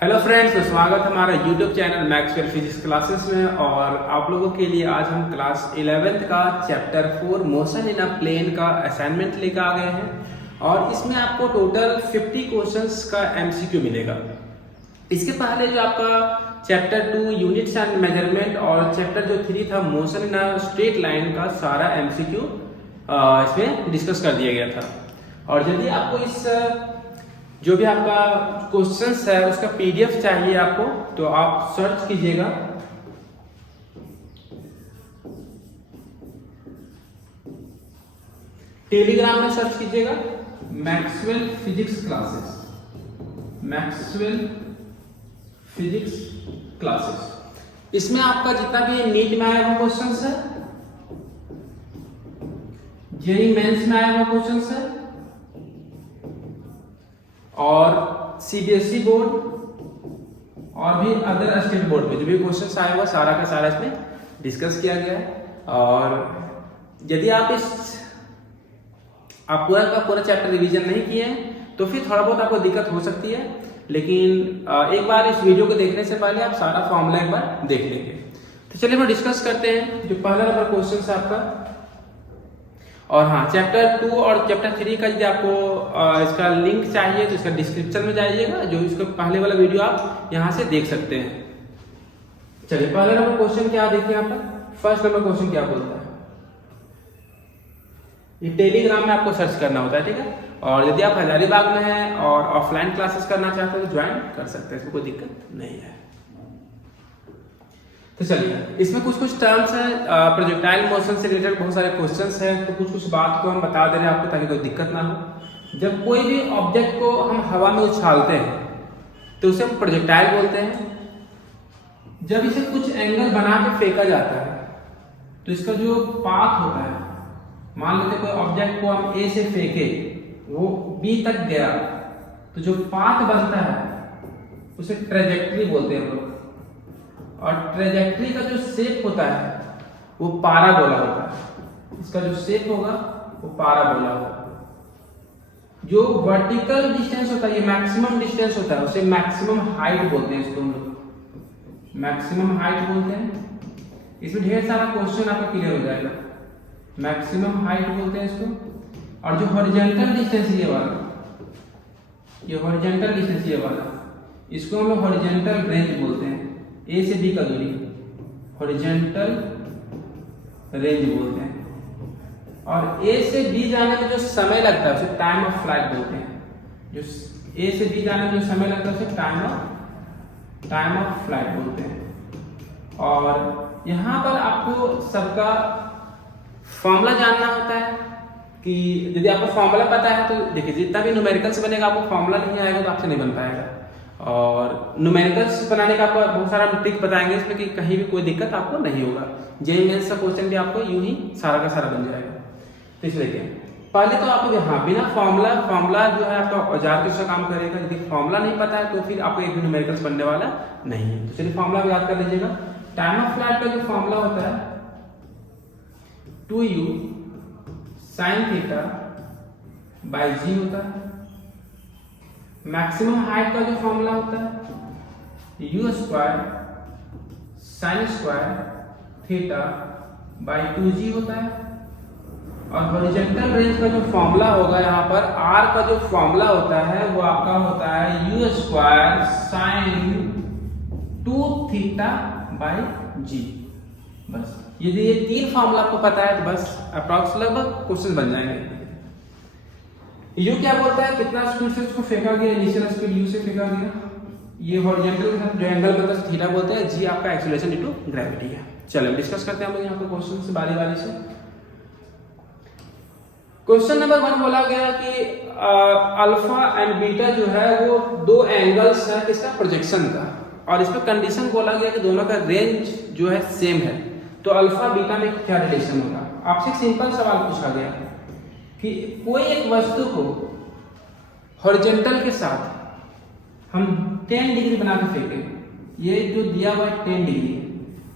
Hello friends, तो स्वागत है हमारा YouTube channel Maxwell physics classes में। और आप लोगों के लिए आज हम क्लास 11th का chapter 4 motion in a plane का असाइनमेंट लेकर आ गए हैं। और इसमें आपको टोटल 50 क्वेश्चंस का एमसीक्यू मिलेगा। इसके पहले जो आपका चैप्टर 2 यूनिट्स एंड मेजरमेंट और चैप्टर जो 3 था motion in a straight line का सारा एमसीक्यू इसमें डिस्कस कर दिया गया था। और यदि आपको इस जो भी आपका क्वेश्चंस है उसका पीडीएफ चाहिए आपको, तो आप सर्च कीजिएगा टेलीग्राम में, सर्च कीजिएगा Maxwell physics classes, Maxwell physics classes. इसमें आपका जितना भी नीट में आया हुआ क्वेश्चंस है, जेईई मेंस में आया हुआ क्वेश्चंस है और सीबीएसई बोर्ड और भी अदर स्टेट बोर्ड में जो भी क्वेश्चंस आए हुआ सारा का सारा इसमें डिस्कस किया गया है। और यदि आप पूरा का पूरा चैप्टर रिवीजन नहीं किए हैं तो फिर थोड़ा बहुत आपको दिक्कत हो सकती है, लेकिन एक बार इस वीडियो को देखने से पहले आप सारा फॉर्मूला एक बार देख लेंगे। तो चलिए हम डिस्कस करते हैं जो पहला नंबर क्वेश्चन है आपका। और हाँ, चैप्टर 2 और चैप्टर 3 का यदि आपको इसका लिंक चाहिए तो इसका डिस्क्रिप्शन में जाइएगा, जो इसका पहले वाला वीडियो आप यहाँ से देख सकते हैं। चलिए पहला नंबर क्वेश्चन क्या देखिए यहाँ पर। फर्स्ट नंबर क्वेश्चन क्या बोलता है, ये टेलीग्राम में आपको सर्च करना होता है, ठीक है। और यदि आप हजारीबाग में हैं और ऑफलाइन क्लासेस करना चाहते हैं तो ज्वाइन कर सकते हैं, इसमें कोई दिक्कत नहीं है। तो चलिए इसमें कुछ कुछ टर्म्स हैं, प्रोजेक्टाइल मोशन से रिलेटेड बहुत सारे क्वेश्चंस हैं, तो कुछ कुछ बात को हम बता दे रहे हैं आपको ताकि कोई दिक्कत ना हो। जब कोई भी ऑब्जेक्ट को हम हवा में उछालते हैं तो उसे हम प्रोजेक्टाइल बोलते हैं। जब इसे कुछ एंगल बना के फेंका जाता है तो इसका जो पाथ होता है, मान लेते कोई ऑब्जेक्ट को हम ए से फेंके, वो बी तक गया, तो जो पाथ बनता है उसे ट्रेजेक्ट्री बोलते हैं हम लोग। और ट्रेजेक्ट्री का जो शेप होता है वो पाराबोला होता है। इसका जो शेप होगा वो पाराबोला होगा। जो वर्टिकल डिस्टेंस होता है, ये मैक्सिमम डिस्टेंस होता है, उसे मैक्सिमम हाइट बोलते हैं। इसको हम लोग मैक्सिमम हाइट बोलते हैं। इसमें ढेर सारा क्वेश्चन आपका क्लियर हो जाएगा। मैक्सिमम हाइट बोलते हैं इसको। और जो हॉरिजॉन्टल डिस्टेंस ये वाला, ये हॉरिजॉन्टल डिस्टेंस ये वाला, इसको हम लोग हॉरिजॉन्टल रेंज बोलते हैं। ए से बी का दूरी हॉरिजॉन्टल रेंज बोलते हैं। और ए से बी जाने में जो समय लगता है उसे टाइम ऑफ फ्लाइट बोलते हैं। जो ए से बी जाने में जो समय लगता है उसे टाइम ऑफ फ्लाइट बोलते हैं। और यहाँ पर आपको सबका फॉर्मूला जानना होता है कि यदि आपको फॉर्मूला पता है तो देखिए, जितना भी न्यूमेरिकल्स बनेगा आपको फॉर्मूला नहीं आएगा तो आपसे नहीं बन पाएगा। और न्यूमेरिकल्स बनाने का आपको बहुत सारा ट्रिक बताएंगे इसमें कि कहीं भी कोई दिक्कत आपको नहीं होगा। जेईई मेंस का क्वेश्चन भी आपको यूं ही सारा का सारा बन जाएगा। तो इसलिए पहले तो आपको हाँ बिना फॉर्मूला जो है आपका औजार के काम करेगा। यदि फॉर्मूला नहीं पता है तो फिर आपको एक भी न्यूमेरिकल्स बनने वाला नहीं है। तो चलिए फॉर्मूला याद कर लीजिएगा। टाइम ऑफ फ्लाइट का जो फॉर्मूला होता है 2u sin theta by g होता है। मैक्सिमम हाइट का जो फॉर्मूला होता है u square sine square theta by 2g होता है। और हॉरिजॉन्टल रेंज का जो फॉर्मूला होगा यहाँ पर r का जो फॉर्मूला होता है वो आपका होता है u square sine 2 theta by g। बस यदि ये तीन फॉर्मूला आपको पता है तो बस अप्रॉक्स लगभग क्वेश्चन बन जाएंगे। यू क्या बोलता है, कितना स्पीड से उसको फेंका गया, इनिशियल स्पीड यू से फेंका गया। ये हॉरिजॉन्टल के साथ जो एंगल बनता है थीटा बोलते हैं। जी आपका एक्सीलरेशन ड्यू टू ग्रेविटी है। चलिए डिस्कस करते हैं हम लोग यहाँ पे क्वेश्चन से बारी बारी से। क्वेश्चन नंबर 1 बोला गया कि अल्फा एंड बीटा जो है वो दो एंगल्स है किसका, प्रोजेक्शन का। और इसमें कंडीशन बोला गया कि दोनों का रेंज जो है सेम है, तो अल्फा बीटा में क्या रिलेशन होगा। आपसे एक सिंपल सवाल पूछा गया कि कोई एक वस्तु को हॉरिजॉन्टल के साथ हम 10 डिग्री बना के फेंके, ये जो दिया हुआ है 10 डिग्री,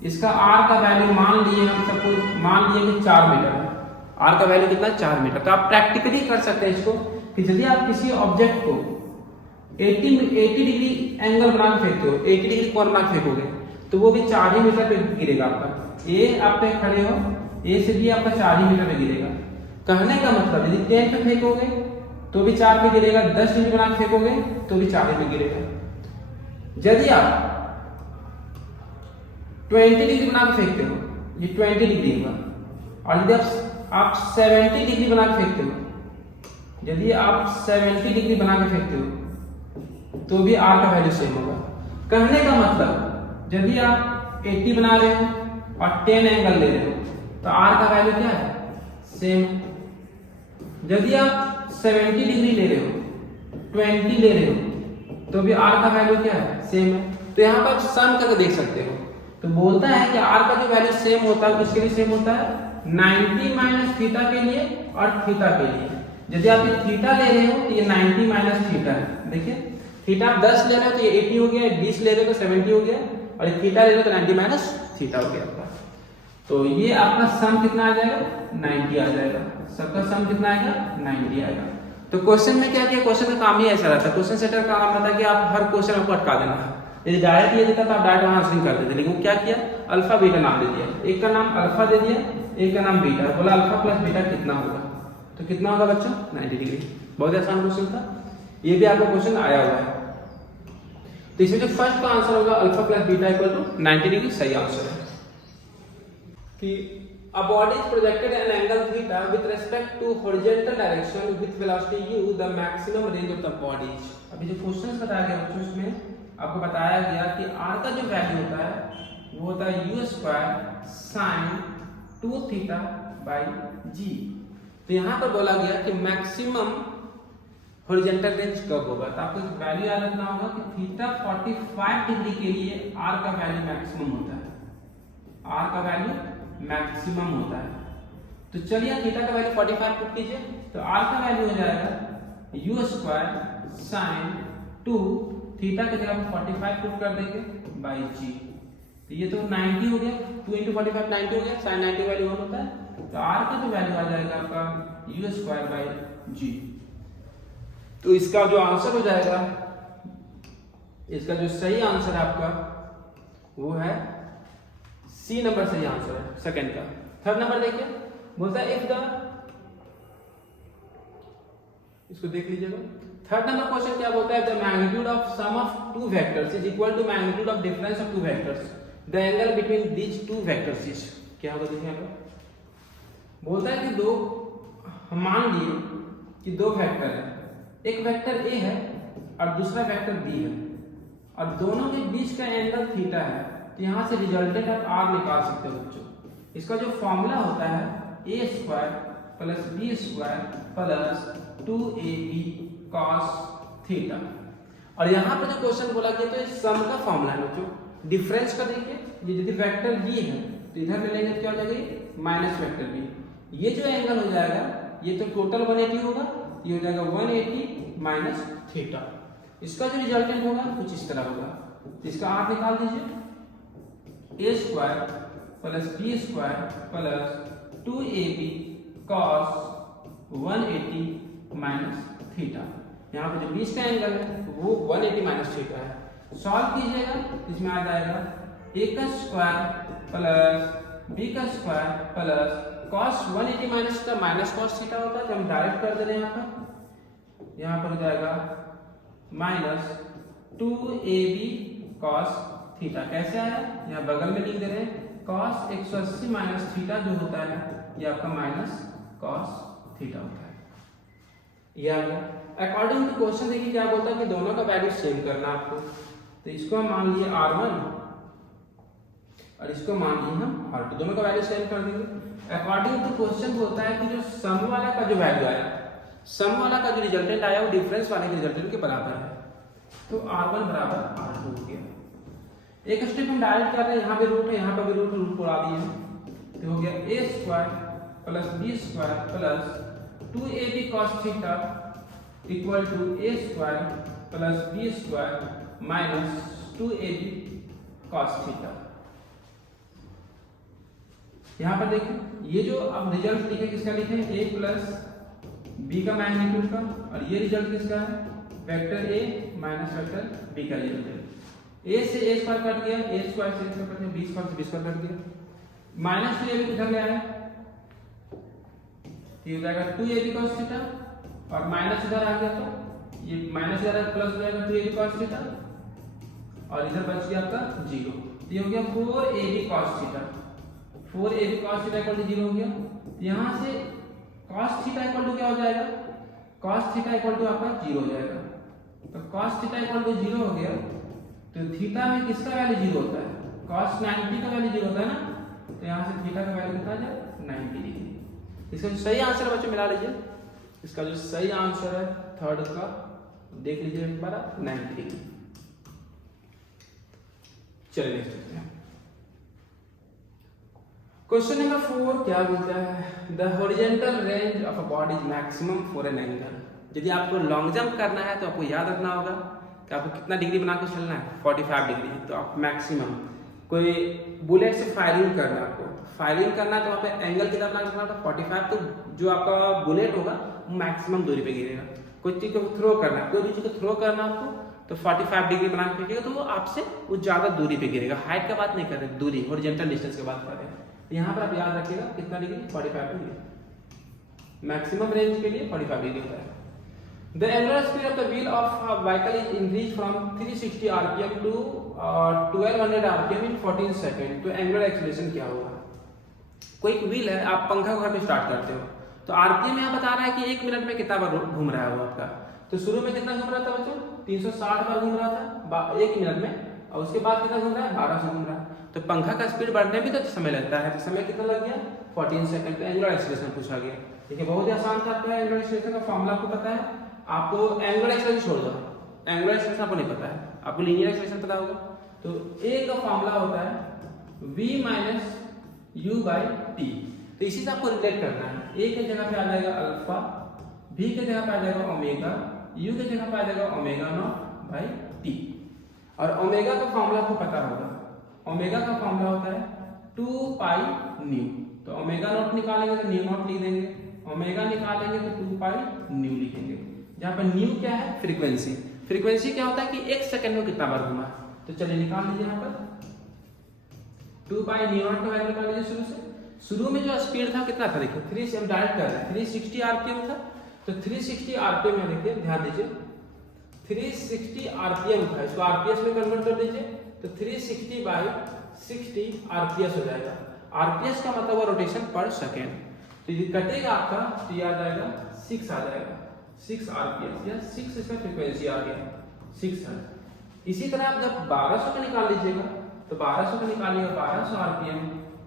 इसका r का वैल्यू मान लिए हम सबको मान लिए कि 4 मीटर है। r का वैल्यू कितना, 4 मीटर। तो आप प्रैक्टिकली कर सकते हैं इसको कि यदि आप किसी ऑब्जेक्ट को 80 डिग्री एंगल बना के फेंकते हो, 80 डिग्री कोण बना के फेंकोगे तो वो भी 4 ही मीटर पे गिरेगा आपका। ए आप पे खड़े हो, ए से भी आपका 4 ही मीटर पे गिरेगा। कहने का मतलब यदि 10 पे फेंकोगे तो भी 4 पे गिरेगा, 10 डिग्री बना के फेंकोगे तो भी 4 पे गिरेगा। यदि आप 20 डिग्री बना के फेंकते हो, ये 20 डिग्री होगा, और यदि आप 70 डिग्री बना के फेंकते हो, यदि आप 70 डिग्री बना के फेंकते हो तो भी आर का वैल्यू सेम होगा। कहने का मतलब यदि आप 80 बना रहे हो और 10 एंगल ले रहे हो तो आर का वैल्यू क्या है, सेम। यदि आप 70 डिग्री ले रहे हो, 20 ले रहे हो तो भी आर का वैल्यू क्या है, सेम है। तो यहाँ पर आप सम करके देख सकते हो। तो बोलता है कि आर का जो वैल्यू सेम होता है किसके लिए सेम होता है, 90 माइनस थीटा के लिए और थीटा के लिए। यदि आप ये थीटा ले रहे हो तो ये 90 माइनस थीटा है। देखिए थीटा आप 10 ले रहे हो तो ये 80 हो गया, 20 ले रहे हो तो 70 हो गया, और ये थीटा ले रहे हो तो 90 माइनस थीटा हो गया आपका। तो ये आपका सम कितना आ जाएगा, 90 आ जाएगा। सबका सम कितना आएगा, 90 आएगा। तो क्वेश्चन में क्या किया, क्वेश्चन का काम ही ऐसा रहता है, क्वेश्चन सेटर का काम रहता है कि आप हर क्वेश्चन आपको अटका देना है। यदि डायरेक्ट ये देता तो आप डायरेक्ट वहां आंसरिंग कर देते, लेकिन वो क्या किया, अल्फा बीटा नाम दे दिया। एक का नाम अल्फा दे दिया, एक का नाम बीटा, बोला अल्फा प्लस बीटा कितना होगा, तो कितना होगा बच्चों, 90 डिग्री। बहुत आसान क्वेश्चन था, ये भी आपको क्वेश्चन आया हुआ है। तो इसमें जो फर्स्ट का आंसर होगा alpha plus beta equal to 90 degree, सही आंसर है। कि a body is projected at an angle theta with respect to horizontal direction with velocity u, the maximum range of the body is। अभी जो questions बताया गया बच्चों उसमें आपको बताया गया कि r का जो वैल्यू होता है वो होता है u square sine 2 theta by g। तो यहाँ पर बोला गया कि मैक्सिमम हॉरिजॉन्टल रेंज कब होगा, तो आपको वैल्यू याद रखना होगा कि थीटा 45 डिग्री के लिए r का वैल्यू मैक्सिमम होता है, r का वैल्यू मैक्सिमम होता है। तो चलिए थीटा का वैल्यू 45 पुट कीजिए, तो r का वैल्यू हो जाएगा u स्क्वायर साइन 2 थीटा की जगह 45 पुट कर देंगे बाई g। तो ये तो 90 हो गया, 2 × 45 90 हो गया, साइन 90 वैल्यू 1 होता है। तो r का जो वैल्यू आ जाएगा आपका u स्क्वायर बाई g। तो इसका जो आंसर हो जाएगा, इसका जो सही आंसर है आपका वो है सी नंबर सही आंसर है सेकंड का। थर्ड नंबर देखिए, बोलता है इफ द, इसको देख लीजिएगा। थर्ड नंबर क्वेश्चन क्या बोलता है, the magnitude of sum of two vectors is equal to magnitude of difference of two vectors, the angle between these two vectors is. क्या होगा देखिए यहाँ पर बोलता है कि दो, हम मान लिए कि दो वेक्टर है, एक वेक्टर ए है और दूसरा वेक्टर बी है, और दोनों के बीच का एंगल थीटा है। तो यहाँ से रिजल्टेंट आप आर निकाल सकते हो बच्चों। इसका जो फॉर्मूला होता है A square plus B square plus 2ab cos theta. और यहाँ पर जो क्वेश्चन बोला गया तो इस सम का फॉर्मूला है बच्चों। डिफरेंस का देखिए, ये यदि वेक्टर बी है तो इधर ले लेंगे क्या हो जाएगा, माइनस वेक्टर बी। ये जो एंगल हो जाएगा ये तो टोटल 180 होगा, ये हो जाएगा 180 माइनस थीटा। इसका जो रिजल्टेंट होगा कुछ इस तरह होगा। इसका आप निकाल दीजिए, A square plus B square plus 2ab cos 180 minus theta. यहाँ पे जो बीच का एंगल है वो 180 माइनस थीटा है। सॉल्व कीजिएगा, इसमें आ जाएगा ए का स्क्वायर प्लस बी का स्क्वायर प्लस cos 180 माइनस का माइनस cos थीटा होता है, तो हम डायरेक्ट कर दे रहे हैं यहाँ पर हो जाएगा माइनस 2ab cos थीटा। कैसे आया, यहाँ बगल में लिख दे रहे हैं cos 180 माइनस थीटा जो होता है ये आपका माइनस cos थीटा होता है। ये आ गया। अकॉर्डिंग टू क्वेश्चन देखिए क्या बोलता है कि दोनों का वैल्यू सेम करना आपको। तो इसको हम मान लिए r1 और इसको मान लिए हम r2, दोनों का वैल्यू सेम कर देंगे। अकॉर्डिंग टू क्वेश्चन बोलता है कि जो सम वाला का जो वैल्यू आया, सम वाला का जो रिजल्टेंट आया वो डिफरेंस वाले के रिजल्टेंट के बराबर है। तो r1 बराबर r2 हो गया। एक स्टेप हम डायरेक्ट कर रहे हैं, यहाँ पे रूट है, यहाँ पे भी रूट को उड़ा दिए हैं। तो हो गया A square plus B square plus 2ab cos theta equal to A square plus B square minus 2ab cos theta. यहाँ पर देखिए ये जो अब रिजल्ट लिखे किसका लिखे, ए प्लस बी का मैग्नीट्यूड का, और ये रिजल्ट किसका है, vector A minus vector B का रिजल्ट। ए से ए स्क्वायर कट गया, ए स्क्वायर से कट गया, बी स्क्वायर से बी स्क्वायर कट गया। माइनस 2ab किधर गया है, ये हो जाएगा 2ab cos थीटा, और माइनस इधर आ गया तो ये माइनस इधर प्लस हो जाएगा 2ab cos थीटा, और इधर बच गया आपका 0। ये हो गया 4ab cos theta, 4ab cos theta equal to 0 हो गया। यहाँ से cos थीटा इक्वल टू क्या हो जाएगा, cos थीटा इक्वल टू आपका 0 हो जाएगा। तो cos थीटा इक्वल टू 0 हो गया, तो थीटा में किसका वैल्यू 0 होता है, cos 90 का वैल्यू 0 होता है ना, तो यहाँ से थीटा का वैल्यू कितना आ जाए 90 डिग्री। इसका जो सही आंसर है बच्चों मिला लीजिए, इसका जो सही आंसर है थर्ड का देख लीजिए एक बार 90 डिग्री। चलिए देख सकते हैं क्वेश्चन नंबर 4 क्या बोलता है, the horizontal range of a body is maximum for an angle. यदि आपको लॉन्ग जंप करना है तो आपको याद रखना होगा कि आपको कितना डिग्री बना के चलना है, 45 डिग्री। तो आप मैक्सिमम कोई बुलेट से फायरिंग करना है, आपको फायरिंग करना है तो वहाँ पे एंगल कितना बना के चलना है 45। तो जो आपका बुलेट होगा वो मैक्सिमम दूरी पे गिरेगा। कोई चीज को थ्रो करना है, कोई भी चीज को थ्रो करना है आपको तो 45 डिग्री बना के फेंकेगा, तो वो आपसे वो ज्यादा दूरी पे गिरेगा। हाइट का बात नहीं कर रहे, दूरी हॉरिजॉन्टल डिस्टेंस की बात कर रहे हैं। यहाँ पर आप याद रखिएगा कितना डिग्री 45 डिग्री, मैक्सिमम रेंज के लिए 45 डिग्री होता है। The angular speed of the wheel of vehicle is increase from 360 RPM to 1200 RPM in 14 second. तो एंगुलर एक्सीलरेशन क्या होगा, कोई एक व्हील है, आप पंखा घर पे स्टार्ट करते हो तो आरपीएम यहाँ बता रहा है कि 1 मिनट में कितना बार घूम रहा है वो आपका। तो शुरू में कितना घूम रहा था बच्चों, 360 बार घूम रहा था 1 मिनट में, और उसके बाद कितना घूम रहा है 1200 घूम रहा है। तो पंखा का स्पीड बढ़ने में तो समय लगता है, तो समय कितना लग गया 14 सेकंड। तो एंगुलर एक्सीलरेशन पूछा गया। देखिए बहुत ही आसान था, आपका एंगुलर एक्सीलरेशन का फॉर्मूला आपको पता है। आपको एंगुलर एक्सीलरेशन छोड़ दो, एंगुलर एक्सीलरेशन आपको नहीं पता है, आपको लीनियर एक्सीलरेशन पता होगा। तो ए का फॉर्मूला होता है v minus u by T. तो इसी से आपको रिलेट करना है। ए के जगह पे आ जाएगा अल्फा, v के जगह पे आ जाएगा ओमेगा, u के जगह पे आ जाएगा ओमेगा नॉट बाई टी। और ओमेगा का फॉर्मूला आपको पता होगा, ओमेगा का फॉर्मूला होता है 2 पाई न्यू। तो ओमेगा नॉट निकालेंगे तो न्यू नॉट लिख देंगे, ओमेगा निकालेंगे तो 2 पाई न्यू लिखेंगे। जहाँ पर न्यू क्या है, फ्रीक्वेंसी। फ्रीक्वेंसी क्या होता है कि 1 सेकंड में कितना बार घुमा। तो चलिए निकाल लीजिए यहाँ पर 2 पाई न्यू नॉट का वैल्यू निकाल लीजिए। शुरू से, शुरू में जो स्पीड था कितना था, देखिए 3 से हम डायरेक्ट कर रहे हैं 360 आरपीएम था। तो 360 आरपीएम में देखिए ध्यान दीजिए 360 आरपीएम था, इसको आरपीएस में कन्वर्ट कर दीजिए तो 360 बाई 60 आरपीएस हो जाएगा। आरपीएस का मतलब है रोटेशन पर सेकेंड। तो ये कटेगा आपका तो ये आ जाएगा 6 आ जाएगा, 6 आरपीएस या 6 इसका फ्रीक्वेंसी आ गया 6 है। इसी तरह आप जब 1200 का निकाल लीजिएगा तो 1200 का निकालिएगा 1200 आरपीएम,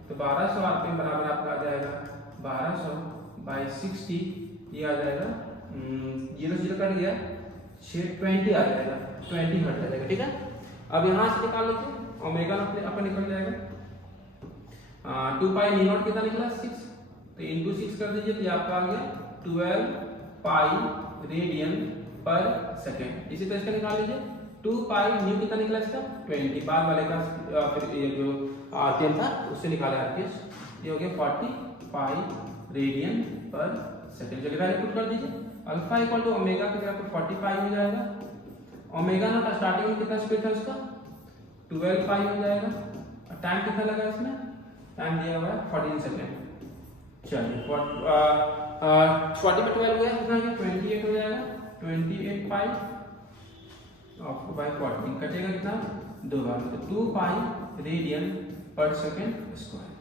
तो 1200 आरपीएम बराबर आपका आ जाएगा 1200 बाई 60, ये आ जाएगा 0 0 कट गया 20 आ जाएगा, 20 हर्ट्ज आ जाएगा। ठीक है, अब यहाँ से निकाल लीजिए ओमेगा नॉट आपका निकल जाएगा 2 पाई न्यू नॉट कितना निकला 6, तो इंटू 6 कर दीजिए तो ये आपका आ गया 12 पाई रेडियन पर सेकेंड। इसी तरह इसका निकाल लीजिए 2 पाई न्यू कितना निकला इसका 20, बाद वाले का फिर ये जो आरपीएम था उससे निकाला आरपीएस, ये हो गया 40 पाई रेडियन पर सेकेंड। जगह वैल्यू पुट कर दीजिए, अल्फा इक्वल टू ओमेगा की जगह पर 40 पाई हो जाएगा। ओमेगा नॉट स्टार्टिंग में कितना स्पीड था उसका 12 पाई हो जाएगा, और टाइम कितना लगा इसमें, टाइम दिया हुआ है 14 सेकेंड। चलिए 40 पे 12 हुआ कितना गया 28 हो जाएगा, 28 पाई आपको बाई 40 कटेगा कितना 2 बार, तो 2 पाई रेडियन पर सेकेंड स्क्वायर।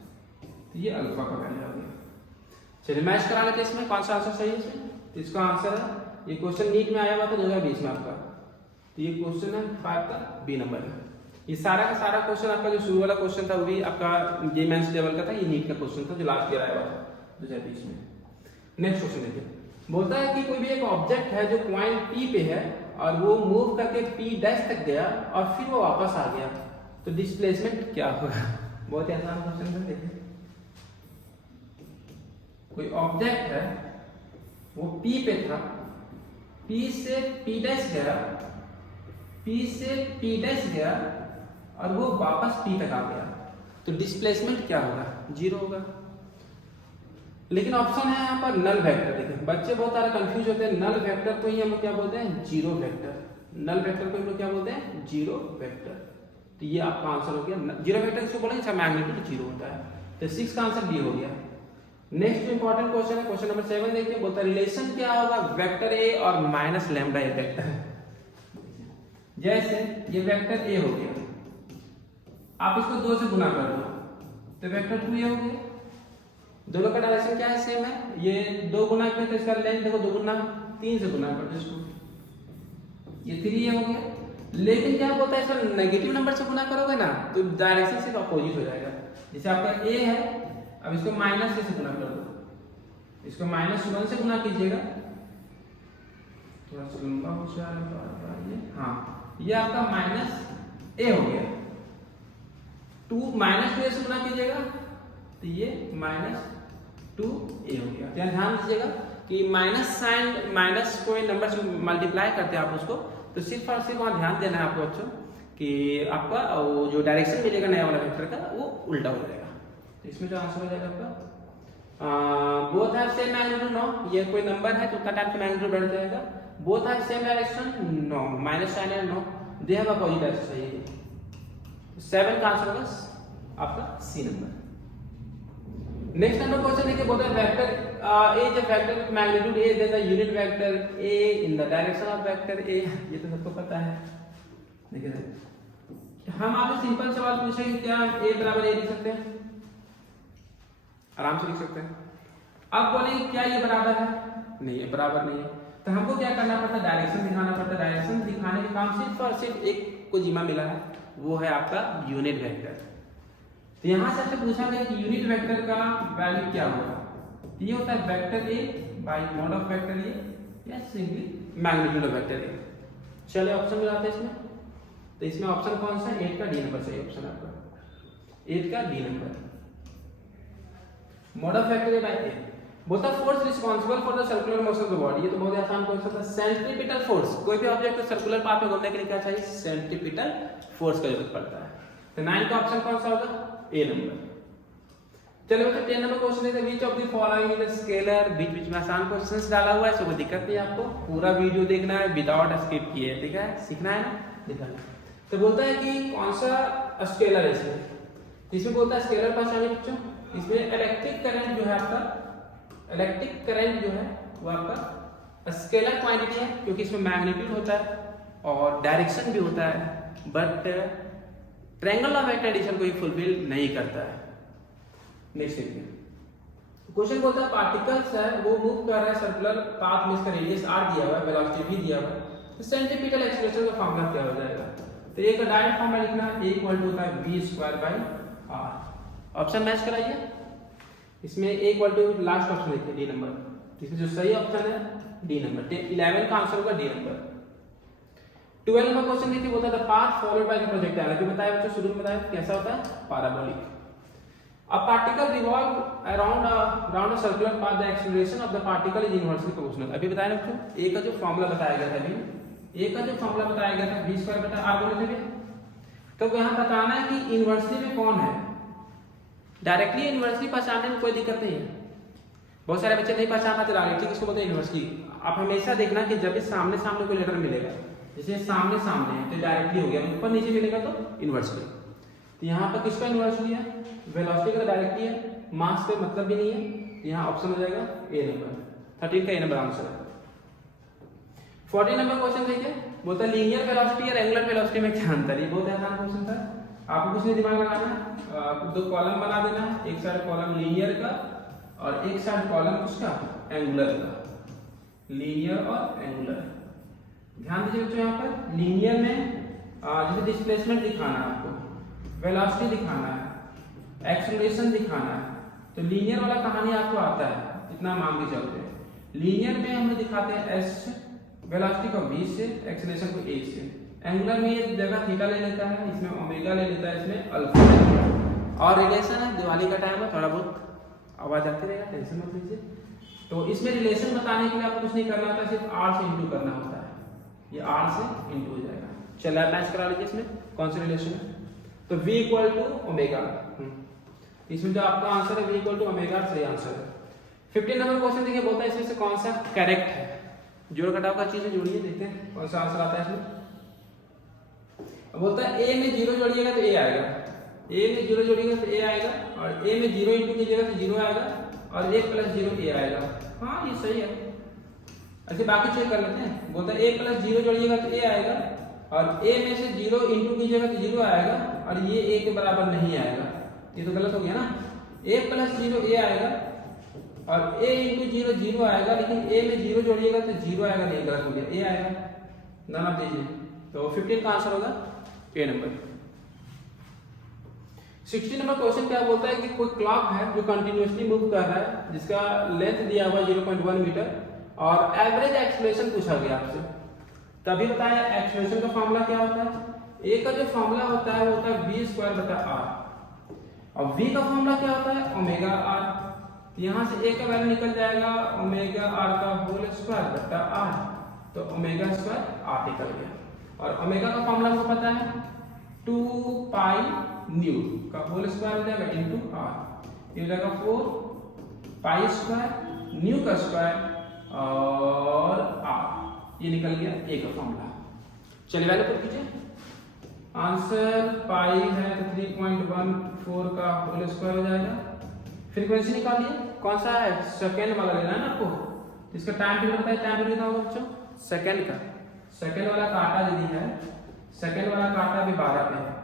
तो ये अल्फा का वैल्यू आ गया। चलिए मैच करा लेते हैं इसमें कौन सा आंसर सही है इसमें। तो इसका आंसर है, ये क्वेश्चन नीट में आया हुआ था 2020 में आपका, तो ये क्वेश्चन है 5 का बी नंबर है। ये सारा का सारा क्वेश्चन आपका जो शुरू वाला क्वेश्चन था वो भी आपका जे मेंस लेवल का था, ये नीट का क्वेश्चन था जो लास्ट ईयर आया हुआ था 2020 में। नेक्स्ट क्वेश्चन देखिए, बोलता है कि कोई भी एक ऑब्जेक्ट है जो पॉइंट पी पे है और वो मूव करके पी डैश तक गया और फिर वो वापस आ गया, तो डिस्प्लेसमेंट क्या होगा। बहुत ही आसान क्वेश्चन है। देखिए कोई ऑब्जेक्ट है वो पी पे था, पी से पी डैश गया, पी से पी डैश गया और वो वापस पी तक आ गया, तो डिस्प्लेसमेंट क्या होगा 0 होगा। लेकिन ऑप्शन है यहाँ पर नल वेक्टर। देखिए बच्चे बहुत सारे कंफ्यूज होते हैं, नल वेक्टर को ही हम लोग क्या बोलते हैं, जीरो वेक्टर। नल वेक्टर को हम लोग क्या बोलते हैं, जीरो वेक्टर। तो ये आपका आंसर हो गया। जीरो वेक्टर किसको बोलेंगे, इसका मैग्नीट्यूड जीरो होता है। तो 6 का आंसर डी हो गया। नेक्स्ट इंपॉर्टेंट क्वेश्चन है, क्वेश्चन नंबर 7 देखिए, बोलता है रिलेशन क्या होगा वेक्टर ए और माइनस लैम्डा ए वेक्टर। जैसे ये वेक्टर ए हो गया, आप इसको 2 से गुना कर दो तो वेक्टर 2 ए हो गया। दोनों का डायरेक्शन क्या है, सेम है। ये 2 गुना किया तो इसका लेंथ देखो 2 गुना 3 से गुना कर दो इसको, ये 3 ए हो गया। लेकिन क्या होता है, इसका नेगेटिव नंबर से गुना करोगे ना तो डायरेक्शन सिर्फ अपोजिट हो जाएगा। जैसे आपका ए है, अब इसको माइनस से गुना कर दो, इसको -1 से गुना कीजिएगा, थोड़ा सा लंबा हो जाएगा ये। हाँ, ये आपका माइनस ए हो गया। 2 -2 से गुना कीजिएगा तो ये -2a हो गया। तो ध्यान दीजिएगा कि माइनस साइन, माइनस कोई नंबर से मल्टीप्लाई करते हैं आप उसको, तो सिर्फ और सिर्फ वहां ध्यान देना है आपको बच्चों कि आपका वो जो डायरेक्शन मिलेगा नया वाला वेक्टर का वो उल्टा हो जाएगा। तो इसमें जो आंसर हो जाएगा आपका both have same magnitude, no, ये कोई नंबर है तो उतना टाइम से मैग्नीट्यूड बढ़ जाएगा। Both have same direction, no, minus sign है, no, they have opposite direction चाहिए। 7 का आंसर होगा आपका C number. Next number question देखिए, बोलता है vector A is a vector with magnitude A, then the unit vector A in the direction of vector A. ये तो सबको पता है। देखिए हम आपसे सिंपल सवाल पूछेंगे, क्या ए बराबर ए लिख सकते हैं, आराम से लिख सकते हैं। अब बोलेंगे क्या ये बराबर है, नहीं ये बराबर नहीं है, तो हमको क्या करना पड़ता है, डायरेक्शन दिखाना पड़ता है। डायरेक्शन दिखाने के काम सिर्फ और सिर्फ एक को जिम्मा मिला है, वो है आपका यूनिट वेक्टर। तो यहां से आपसे पूछा गया कि यूनिट वेक्टर का वैल्यू क्या होगा। ये होता है vector A by mod of vector A या simply magnitude of vector A. चलिए ऑप्शन मिलाते हैं इसमें। तो इसमें ऑप्शन कौन सा है, 8 का डी नंबर सही ऑप्शन आपका, 8 का D number. Mod of vector A by A बोलता force responsible for the circular motion of the body. ये तो बहुत आसान क्वेश्चन था। सेंट्रीपिटल फोर्स, कोई भी ऑब्जेक्ट को सर्कुलर पाथ में घूमने के लिए क्या चाहिए, सेंट्रीपिटल फोर्स का जरूरत पड़ता है। तो 9 का ऑप्शन कौन सा होगा, ए नंबर। चलो बच्चों 10 नंबर क्वेश्चन है, which of the following is a scalar. बीच में आसान क्वेश्चंस डाला हुआ है, सो कोई दिक्कत नहीं, आपको पूरा वीडियो देखना है विदाउट स्किप किए, ठीक है, सीखना है ना, दिखाना। तो बोलता है कि कौन सा स्केलर है इसमें, इसमें बोलता है स्केलर पहचानिए बच्चों। इसमें इलेक्ट्रिक करंट जो है आपका, इलेक्ट्रिक करंट जो है वो आपका स्केलर क्वांटिटी है, क्योंकि इसमें मैग्नीट्यूड होता है और डायरेक्शन भी होता है, बट ट्रायंगल ऑफ एडिशन को ये फुलफिल नहीं करता है। नेक्स्ट देखिए, क्वेश्चन बोलता है पार्टिकल्स है वो मूव कर रहा है सर्कुलर पाथ में, इसका रेडियस r दिया हुआ है, वेलोसिटी v दिया हुआ है, तो सेंटीमीटर एक्सीलरेशन का फार्मूला क्या हो जाएगा। तो ये का डायरेक्ट फार्मूला लिखना है, a इक्वल टू होता है v² r। ऑप्शन मैच कराइए। इसमें a equal to last option लिखिए डी नंबर। इसमें जो सही ऑप्शन है डी नंबर। 11 का आंसर होगा डी नंबर। 12 नंबर क्वेश्चन देखिए, बोलता है the path followed by the projectile. अभी बताया बच्चों, शुरू में बताया कैसा होता है, parabolic. A particle revolve around a circular path. The acceleration of the particle is inversely proportional. अभी बताया ना बच्चों, a का जो फॉर्मूला बताया गया था, अभी a का जो फॉर्मूला बताया गया था v² बटा r बोले थे। तो यहाँ बताना है कि इनवर्सली में कौन है। डायरेक्टली इनवर्सली पहचानने में कोई दिक्कत नहीं है, बहुत सारे बच्चे नहीं पहचान पाते डायरेक्टली किसको बोलते हैं, इनवर्सली। आप हमेशा देखना कि जब भी सामने सामने कोई लेटर मिलेगा, जैसे सामने सामने है तो डायरेक्टली हो गया, ऊपर नीचे मिलेगा तो इनवर्सली। तो यहाँ पर किसका इनवर्सली है, वेलोसिटी का डायरेक्टली है, मास पे मतलब भी नहीं है, तो यहाँ ऑप्शन हो जाएगा ए नंबर। 13 का ए नंबर आंसर है। 14 नंबर क्वेश्चन देखिए, बोलता है लीनियर वेलोसिटी और एंगुलर वेलोसिटी में क्या अंतर है। ये बहुत आसान क्वेश्चन था, आपको कुछ नहीं दिमाग लगाना है, 2 कॉलम बना देना है, एक साइड कॉलम लीनियर का और एक साइड कॉलम किसका, एंगुलर का। लीनियर और एंगुलर, ध्यान दीजिए बच्चों, यहाँ पर लीनियर में जैसे डिस्प्लेसमेंट दिखाना है आपको, वेलोसिटी दिखाना है, एक्सेलरेशन दिखाना है, तो लीनियर वाला कहानी आपको आता है, इतना मान के चलते हैं। लीनियर में हम दिखाते हैं s से, वेलोसिटी को v से, एक्सेलरेशन को a से। एंगुलर में ये जगह थीटा ले लेता है, इसमें ओमेगा ले लेता है, इसमें अल्फा ले लेता है। और रिलेशन है, दिवाली का टाइम है, थोड़ा बहुत आवाज आती रहेगा, टेंशन मत लीजिए। तो इसमें रिलेशन बताने के लिए आपको कुछ नहीं करना होता, सिर्फ r से इंटू करना होता है, ये r से इंटू हो जाएगा। चलिए मैच करा लीजिए, इसमें कौन सा रिलेशन है, तो v इक्वल टू ओमेगा। इसमें जो आपका आंसर है v इक्वल टू ओमेगा सही आंसर है। 15 नंबर क्वेश्चन देखिए, बोलता है इसमें से कौन सा करेक्ट है। जोड़ घटाव का चीज है, जोड़िए, देखते हैं कौन सा आंसर आता है इसमें। बोलता है ए में 0 जोड़िएगा तो ए आएगा, ए में 0 जोड़िएगा तो ए आएगा, और ए में 0 इंटू कीजिएगा तो 0 आएगा, और 1 प्लस 0 ए आएगा। हाँ, ये सही है। ऐसे बाकी चेक कर लेते हैं। बोलता है ए प्लस 0 जोड़िएगा तो ए आएगा, और ए में से 0 इंटू कीजिएगा तो 0 आएगा, और ये ए के बराबर नहीं आएगा, ये तो गलत हो गया ना। ए प्लस 0 ए आएगा, और a इंटू 0 0 आएगा, लेकिन a में 0 जोड़िएगा तो 0 आएगा, नहीं, गलत हो गया, a आएगा। नन आप दीजिए, तो 15 का आंसर होगा ए नंबर। 16 नंबर क्वेश्चन क्या बोलता है कि कोई क्लॉक है जो कंटिन्यूअसली मूव कर रहा है, जिसका लेंथ दिया हुआ 0.1 मीटर, और एवरेज एक्सेलरेशन पूछा गया आपसे। तभी बताया एक्सेलरेशन का फॉर्मूला क्या होता है। a का जो फॉर्मूला होता है वो होता है v² r, और v का फॉर्मूला क्या होता है ओमेगा r। यहां से a का वैल्यू निकल जाएगा ओमेगा r का होल स्क्वायर बटा r, तो ओमेगा स्क्वायर r निकल गया। और ओमेगा का फॉर्मूला आपको पता है 2 पाई न्यू का होल स्क्वायर हो जाएगा इनटू r, ये हो जाएगा 4 पाई स्क्वायर न्यू का स्क्वायर और r, ये निकल गया a का फॉर्मूला। चलिए वैल्यू पुट कीजिए। आंसर पाई है तो 3.14 का होल स्क्वायर हो जाएगा। फ्रीक्वेंसी निकालिए, कौन सा है, सेकेंड वाला लेना है ना आपको। इसका टाइम पीरियड बताइए, टाइम पीरियड कितना होगा बच्चों, सेकेंड का। सेकेंड वाला कांटा यदि है, सेकेंड वाला कांटा अभी 12 पे है,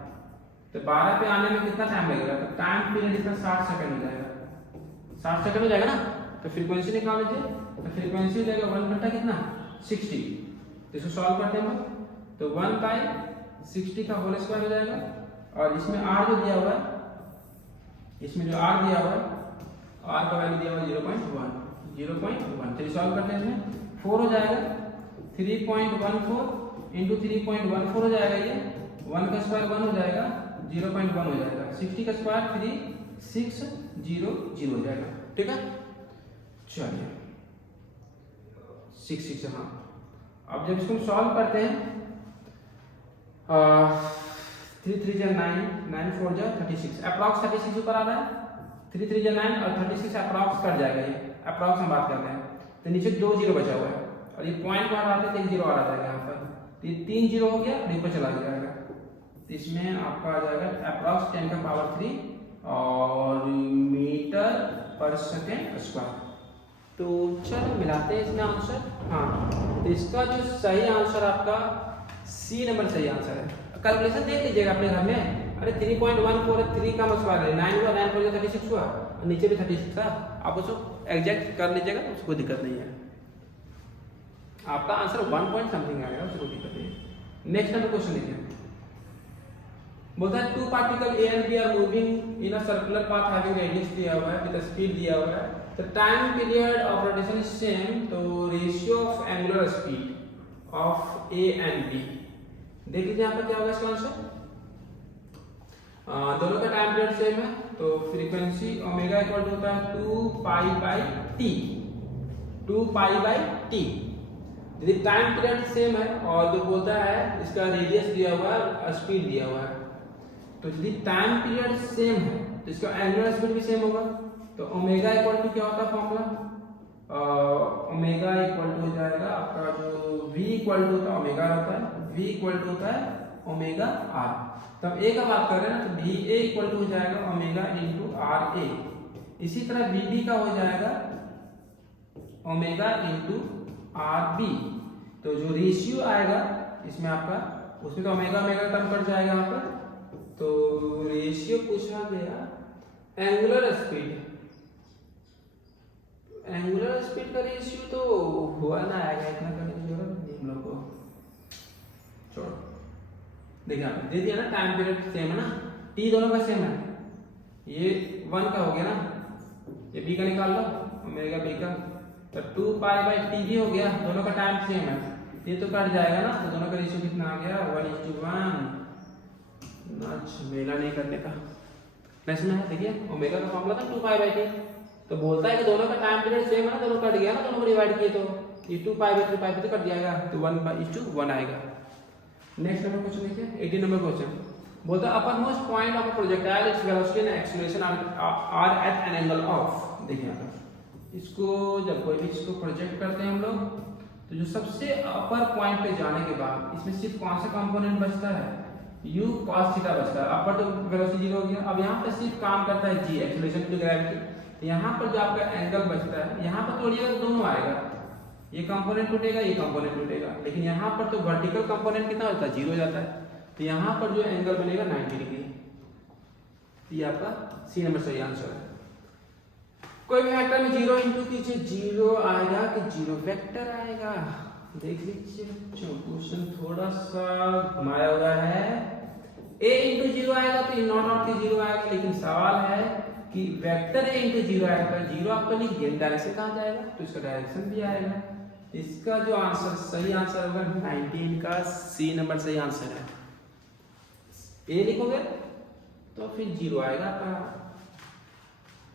तो 12 पे आने में कितना टाइम लगेगा, तो टाइम पीरियड इसका 60 सेकंड हो जाएगा, 60 सेकंड हो जाएगा ना। तो फ्रीक्वेंसी निकाल लीजिए, तो फ्रीक्वेंसी हो जाएगा 1 घंटा कितना 60। तो इसको सॉल्व करते हैं हम, तो 1 बाई 60 का होल स्क्वायर हो जाएगा, और इसमें r जो दिया हुआ है, इसमें जो r दिया हुआ है, r का वैल्यू दिया हुआ है 0.1, तो सॉल्व करते हैं। इसमें 4 हो जाएगा, 3.14 इंटू 3.14 हो जाएगा, ये 1 का स्क्वायर 1 हो जाएगा, 0.1 हो जाएगा, 60 का स्क्वायर 3600 हो जाएगा, ठीक है। चलिए 6 हाँ। अब जब इसको सॉल्व करते हैं, 3 3 जा 9, 9 4 जा 36, अप्रॉक्स 36 ऊपर आ रहा है, 3 3 जा 9 और 36 अप्रॉक्स कट जाएगा, ये अप्रॉक्स हम बात कर रहे हैं। तो नीचे 2 जीरो बचा हुआ है, और ये पॉइंट वहां आते हैं, 1 जीरो आ जाएगा यहाँ पर, तो ये 3 जीरो हो गया, ऊपर चला जाएगा। तो इसमें आपका आ जाएगा अप्रॉक्स 10 का पावर 3 और मीटर पर सेकेंड स्क्वायर। तो चलो मिलाते हैं इसमें आंसर। हाँ, तो इसका जो सही आंसर आपका सी नंबर सही आंसर है। कैलकुलेशन देख लीजिएगा अपने घर में। अरे 3.14 3 का स्क्वायर 9 हुआ, 9 4 36 हुआ, और नीचे भी 36 था, आप उसको एग्जैक्ट कर लीजिएगा, उसको कोई दिक्कत नहीं है। आपका आंसर 1 पॉइंट समथिंग आएगा, उसको कोई दिक्कत नहीं। नेक्स्ट नंबर क्वेश्चन देखिए, बोलता है 2 particle A and B are moving in a circular path having radius दिया हुआ है, विद स्पीड दिया हुआ है, तो time period of rotation is same, तो ratio of angular speed of A and B. देख लीजिए यहाँ पर क्या होगा इसका आंसर। दोनों का टाइम पीरियड सेम है, तो फ्रीक्वेंसी ओमेगा इक्वल टू होता है 2 pi by T, 2 pi by T. यदि टाइम पीरियड सेम है और जो बोलता है इसका रेडियस दिया हुआ है, स्पीड दिया हुआ है, तो यदि टाइम पीरियड सेम है तो इसका एंगुलर स्पीड भी सेम होगा। तो ओमेगा इक्वल टू क्या होता है फॉर्मूला, ओमेगा इक्वल टू हो जाएगा आपका जो v इक्वल टू होता है ओमेगा होता है, v इक्वल टू होता है ओमेगा r। तो हम a का बात कर रहे हैं ना, तो va इक्वल टू हो जाएगा ओमेगा इंटू आर ए। इसी तरह vb का हो जाएगा ओमेगा इंटू आर बी। तो जो रेशियो आएगा इसमें आपका, उसमें तो ओमेगा ओमेगा टर्म कट जाएगा यहाँ पर, तो रेशियो पूछा गया एंगुलर स्पीड, एंगुलर स्पीड का रेशियो तो हुआ ना आएगा, इतना करने की जरूरत नहीं हम लोग को, छोड़ो। देखिए आपने दे दिया ना, टाइम पीरियड सेम है ना, टी दोनों का सेम है, ये 1 का हो गया ना, ये बी का निकाल लो ओमेगा बी का, तो 2 पाई बाई टी भी हो गया, दोनों का टाइम सेम है, ये तो कट जाएगा ना, तो दोनों का रेशियो कितना आ गया 1:1। मेला नहीं करने का लेसन है। देखिए ओमेगा का फॉर्मूला था 2 पाई बाई टी, तो बोलता है कि दोनों का टाइम पीरियड सेम है ना, दोनों कट गया ना, दोनों को डिवाइड किए तो ये 2 पाई बाई 3 पाई तो कट जाएगा, तो 1:1 आएगा। नेक्स्ट नंबर क्वेश्चन देखिए, 18 नंबर क्वेश्चन बोलता है upper most point of projectile its velocity and acceleration are at an angle of. देखिए यहाँ पर इसको जब कोई भी इसको प्रोजेक्ट करते हैं हम लोग, तो जो सबसे अपर पॉइंट पे जाने के बाद इसमें सिर्फ कौन सा कंपोनेंट बचता है, u cos थीटा बचता है। अपर तो वेलोसिटी 0 हो गया। अब यहाँ पे सिर्फ काम करता है g, एक्सीलरेशन टू ग्रेविटी। तो यहाँ पर जो आपका एंगल बचता है, यहाँ पर तोड़िएगा दोनों आएगा, ये कंपोनेंट टूटेगा, ये कंपोनेंट टूटेगा, लेकिन यहाँ पर तो वर्टिकल कंपोनेंट कितना होता है, 0 हो जाता है। तो यहाँ पर जो एंगल बनेगा 90 डिग्री। ये आपका सी नंबर सही आंसर है। कोई भी वेक्टर में 0 इंटू कीजिए, 0 आएगा कि 0 वेक्टर आएगा। देख लीजिए बच्चों, क्वेश्चन थोड़ा सा घुमाया हुआ है। a इंटू 0 आएगा तो नॉट आउट के 0 आएगा, लेकिन सवाल है कि वेक्टर a इंटू 0 आएगा, 0 आपको लिख दिया, डायरेक्शन कहाँ जाएगा, तो इसका डायरेक्शन भी आएगा। इसका जो आंसर सही आंसर होगा 19 का सी नंबर सही आंसर है। a लिखोगे तो फिर 0 आएगा आपका।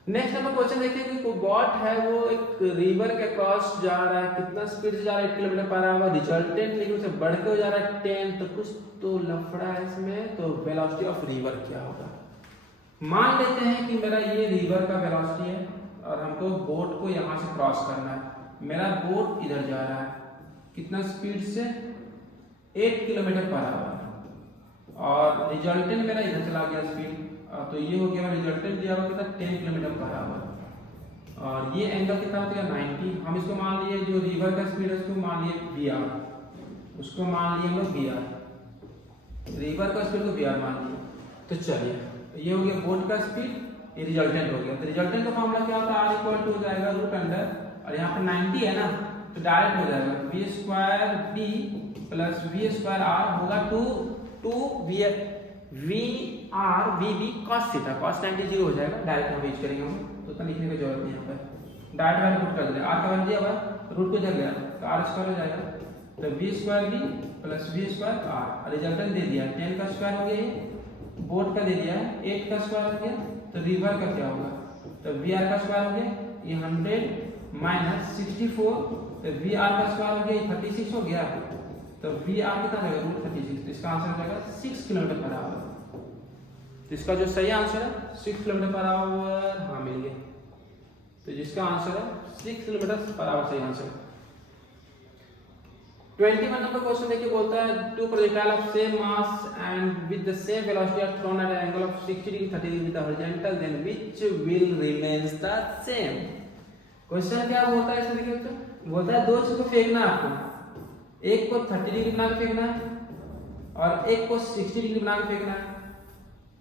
नेक्स्ट नंबर क्वेश्चन देखिए कि कोई बॉट है, वो एक रिवर के क्रॉस जा रहा है, कितना स्पीड से जा रहा है, 8 किलोमीटर पर आवर। रिजल्टेंट लेकिन उसे बढ़ के हो जा रहा है 10, तो कुछ तो लफड़ा है इसमें। तो वेलोसिटी ऑफ रिवर क्या होगा। मान लेते हैं कि मेरा ये रिवर का वेलोसिटी है और हमको बोट को यहाँ से क्रॉस करना है। मेरा बोट इधर जा रहा है, कितना स्पीड से, 8 किलोमीटर पर आवर, और रिजल्टेंट मेरा इधर चला गया स्पीड, तो ये हो गया रिजल्टेंट दिया हुआ कितना, 10 किलोमीटर पर आवर, और ये एंगल कितना होगा 90। हम इसको मान लिए जो रिवर का स्पीड है उसको मान लिए vr, उसको मान लिए हम लोग vr, रिवर का स्पीड को vr मान लिए। तो चलिए ये हो गया बोट का स्पीड, ये रिजल्टेंट हो गया। तो रिजल्टेंट का फॉर्मूला क्या होता है, r इक्वल टू हो जाएगा रूट अंडर, और यहाँ पर 90 है ना, तो डायरेक्ट हो जाएगा v square b plus v square r होगा 2 VR VB cos theta, cos 90 0 हो जाएगा। डायरेक्ट हम यूज करेंगे हम, तो उतना लिखने की जरूरत नहीं है यहाँ पर। डायरेक्ट वैल्यू पुट कर दिया, r का वैल्यू दिया हुआ है, रूट को जग गया तो r स्क्वायर हो जाएगा। तो v square b plus v square r, resultant दे दिया 10 का स्क्वायर हो गया, ये बोट का दे दिया 8 का स्क्वायर हो गया, तो रिवर का क्या होगा, तो vr का स्क्वायर हो गया, ये 100 माइनस 64, तो vr का स्क्वायर हो गया, 36 हो गया, तो vr कितना रहेगा रूट 36, तो इसका आंसर हो जाएगा 6 किलोमीटर पर आवर। तो इसका जो सही आंसर है 6 किलोमीटर पर आवर, हाँ मिल गया। तो जिसका आंसर है 6 किलोमीटर पर आवर सही आंसर। 21 नंबर क्वेश्चन देखिए, बोलता है two projectile of same mass and with the same velocity are thrown at an angle of 60 degree 30 degree with the horizontal, then which will remains the same. Question क्या बोलता है इसमें देखिए बच्चों, बोलता है दो चीज को फेंकना है आपको, एक को 30 डिग्री बना के फेंकना है और एक को 60 डिग्री बना के फेंकना है।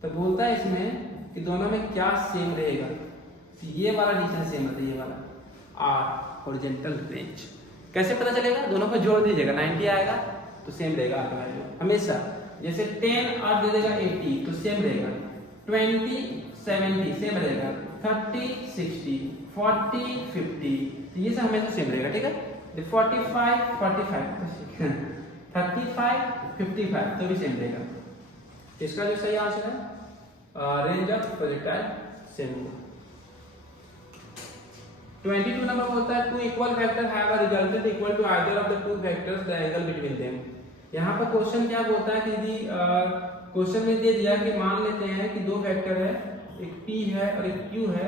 तो बोलता है इसमें कि दोनों में क्या सेम रहेगा, ये वाला डिस्टेंस सेम रहता है, ये वाला r हॉरिजॉन्टल रेंज। कैसे पता चलेगा, दोनों को जोड़ दीजिएगा, 90 आएगा तो सेम रहेगा आपका वैल्यू हमेशा। जैसे 10 और दे देगा 80 तो सेम रहेगा, 20 70 सेम रहेगा, 30 60 40 50, तो ये सब हमेशा सेम रहेगा, ठीक है। 45 45 35 55 तो भी सेम रहेगा। इसका जो सही आंसर है रेंज ऑफ प्रोजेक्टाइल सेम होगा। 22 नंबर बोलता है two equal vector have a resultant equal to either of the two vectors the angle between them. यहाँ पर क्वेश्चन क्या बोलता है कि यदि क्वेश्चन में दे दिया कि मान लेते हैं कि दो वेक्टर है, एक p है और एक q है,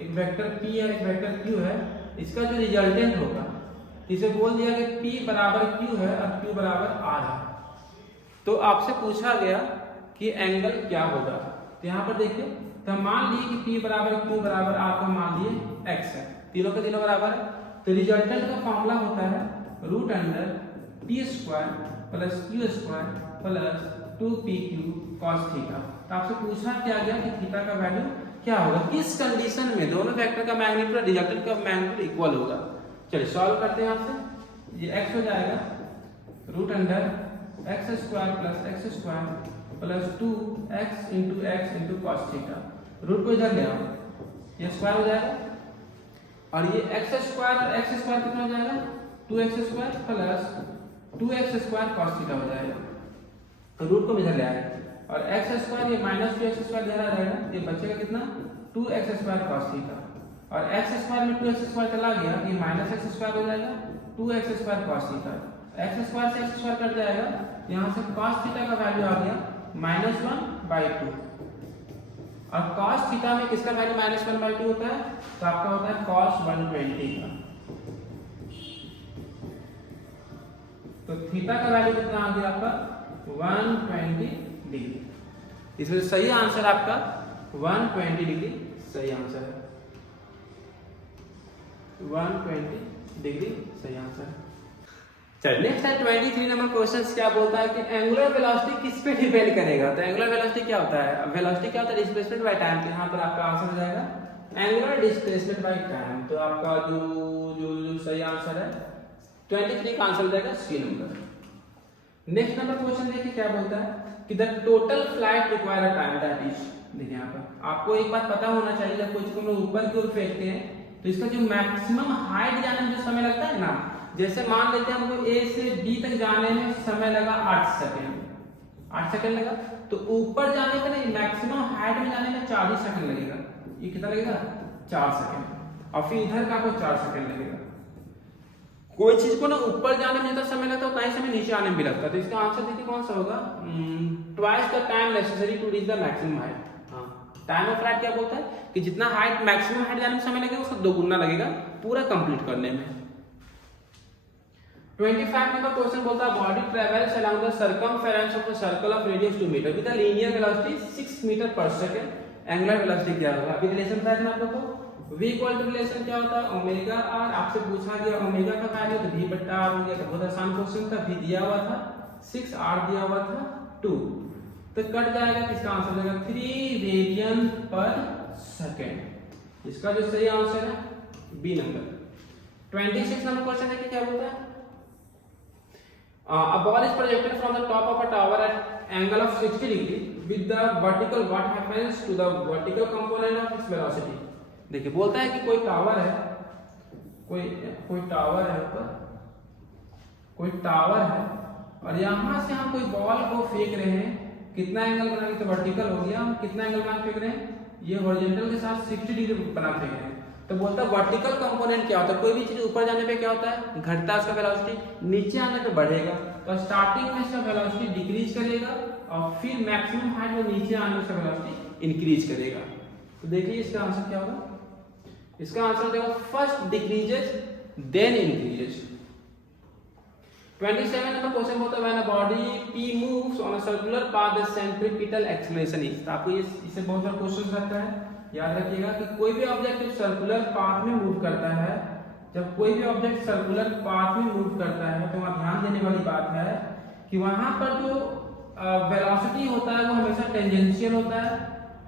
एक वेक्टर p है एक वेक्टर q है, इसका जो रिजल्टेंट होगा, इसे बोल दिया कि p बराबर q है और q बराबर r है। तो आपसे पूछा गया कि एंगल क्या होगा, तो यहाँ पर देखिए, तो मान लिए कि p बराबर q बराबर r को मान लिए x है, तीनों के तीनों बराबर। तो रिजल्टेंट का फॉर्मूला होता है root under p square plus q square plus 2pq cos theta. तो आपसे पूछा क्या गया कि थीटा का वैल्यू क्या होगा, किस कंडीशन में दोनों वेक्टर का मैग्नीट्यूड रिजल्टेंट का मैग्नीट्यूड इक्वल होगा। चलिए सॉल्व करते हैं आपसे। ये x हो जाएगा root under x square plus x square plus 2x into x into cos theta, root को इधर ले आओ, ये स्क्वायर हो जाएगा, और ये x स्क्वायर कितना हो जाएगा 2x square plus 2x square cos theta हो जाएगा। तो रूट को इधर ले आए और x स्क्वायर ये माइनस 2x स्क्वायर इधर आ जाएगा, ये बचेगा कितना 2x स्क्वायर कॉस थीटा, और x स्क्वायर में 2x स्क्वायर चला गया, ये माइनस x स्क्वायर हो जाएगा 2x square cos theta, x square से x स्क्वायर कट जाएगा, यहाँ से कॉस थीटा का वैल्यू आ गया -1/2। और cos थीटा में किसका वैल्यू -1/2 होता है, तो आपका होता है cos 120 का। तो थीटा का वैल्यू कितना आ गया आपका 120 डिग्री। इसमें सही आंसर आपका 120 डिग्री सही आंसर है, 120 डिग्री सही आंसर है। चलिए नेक्स्ट है 23 नंबर क्वेश्चन। क्या बोलता है कि एंगुलर वेलोसिटी किस पे डिपेंड करेगा। तो एंगुलर वेलोसिटी क्या होता है, वेलोसिटी क्या होता है, डिस्प्लेसमेंट बाय टाइम। तो यहाँ पर आपका आंसर हो जाएगा एंगुलर डिस्प्लेसमेंट बाय टाइम। तो आपका जो जो जो सही आंसर है 23 का आंसर हो जाएगा C number. Next number question देखिए क्या बोलता है कि the total flight require a time that is. देखिए यहाँ पर आपको एक बात पता होना चाहिए, जब कोई चीज हम लोग ऊपर की ओर फेंकते हैं तो इसका जो मैक्सिमम हाइट जाने में जो समय लगता है ना, जैसे मान लेते हैं हमको ए से बी तक जाने में समय लगा 8 सेकेंड, 8 सेकेंड लगा, तो ऊपर जाने का नहीं मैक्सिमम हाइट में जाने में 40 सेकेंड लगेगा। ये कितना लगेगा 4 सेकेंड, और फिर इधर का आपको 4 सेकेंड लगेगा। कोई चीज को ना ऊपर जाने में जितना समय लगता है उतना ही समय नीचे आने में भी लगता है। तो इसका आंसर देखिए कौन सा होगा, twice the time necessary to reach the maximum height. Time of flight क्या बोलता है कि जितना हाइट मैक्सिमम हाइट जाने में समय लगेगा उसका 2 गुना लगेगा पूरा कंप्लीट करने में। 25 नंबर क्वेश्चन बोलता है body travels along the circumference of the circle of radius 2 metre with a linear velocity 6 metre पर सेकंड। एंगुलर वेलोसिटी क्या होगा, अभी रिलेशन बताया था आप लोगों को। v इक्वल टू रिलेशन क्या होता है ओमेगा r। आपसे पूछा गया ओमेगा का वैल्यू तो v बटा r हो गया। तो बहुत आसान क्वेश्चन था, v दिया हुआ था 6, r दिया हुआ था 2, तो कट जाएगा। इसका आंसर हो जाएगा 3 रेडियन पर सेकंड। इसका जो सही आंसर है बी नंबर। 26 नंबर क्वेश्चन देखिए क्या बोलता है, a ball is projected from the top of a tower at angle of 60 degree with the vertical, what happens to the vertical component of its velocity। देखिए बोलता है कि कोई टावर है, कोई टावर है ऊपर, कोई टावर है और यहां से हम कोई बॉल को फेंक रहे हैं। कितना एंगल बना के, तो वर्टिकल हो गया, हम कितना एंगल बना फेंक रहे हैं, ये हॉरिजॉन्टल के साथ 60 डिग्री बना फेंक रहे हैं। तो बोलता है वर्टिकल कंपोनेंट क्या होता है, कोई भी चीज ऊपर जाने पे क्या होता है घटता है उसका वेलोसिटी, नीचे आने पे बढ़ेगा। तो स्टार्टिंग में इसका वेलोसिटी डिक्रीज करेगा और फिर मैक्सिमम हाइट में नीचे आने में इसका वेलोसिटी इंक्रीज करेगा। तो देखिए इसका आंसर क्या होगा, इसका आंसर हो जाएगा first decreases then increases. 27 number question बोलता है when a body p moves on a circular path the centripetal acceleration is. आपको ये इससे बहुत सारे क्वेश्चन रहता है, याद रखिएगा कि कोई भी ऑब्जेक्ट सर्कुलर पाथ में मूव करता है, जब कोई भी ऑब्जेक्ट सर्कुलर पाथ में मूव करता है तो वहां ध्यान देने वाली बात है कि वहां पर जो वेलोसिटी होता है वो हमेशा टेंजेंशियल होता है,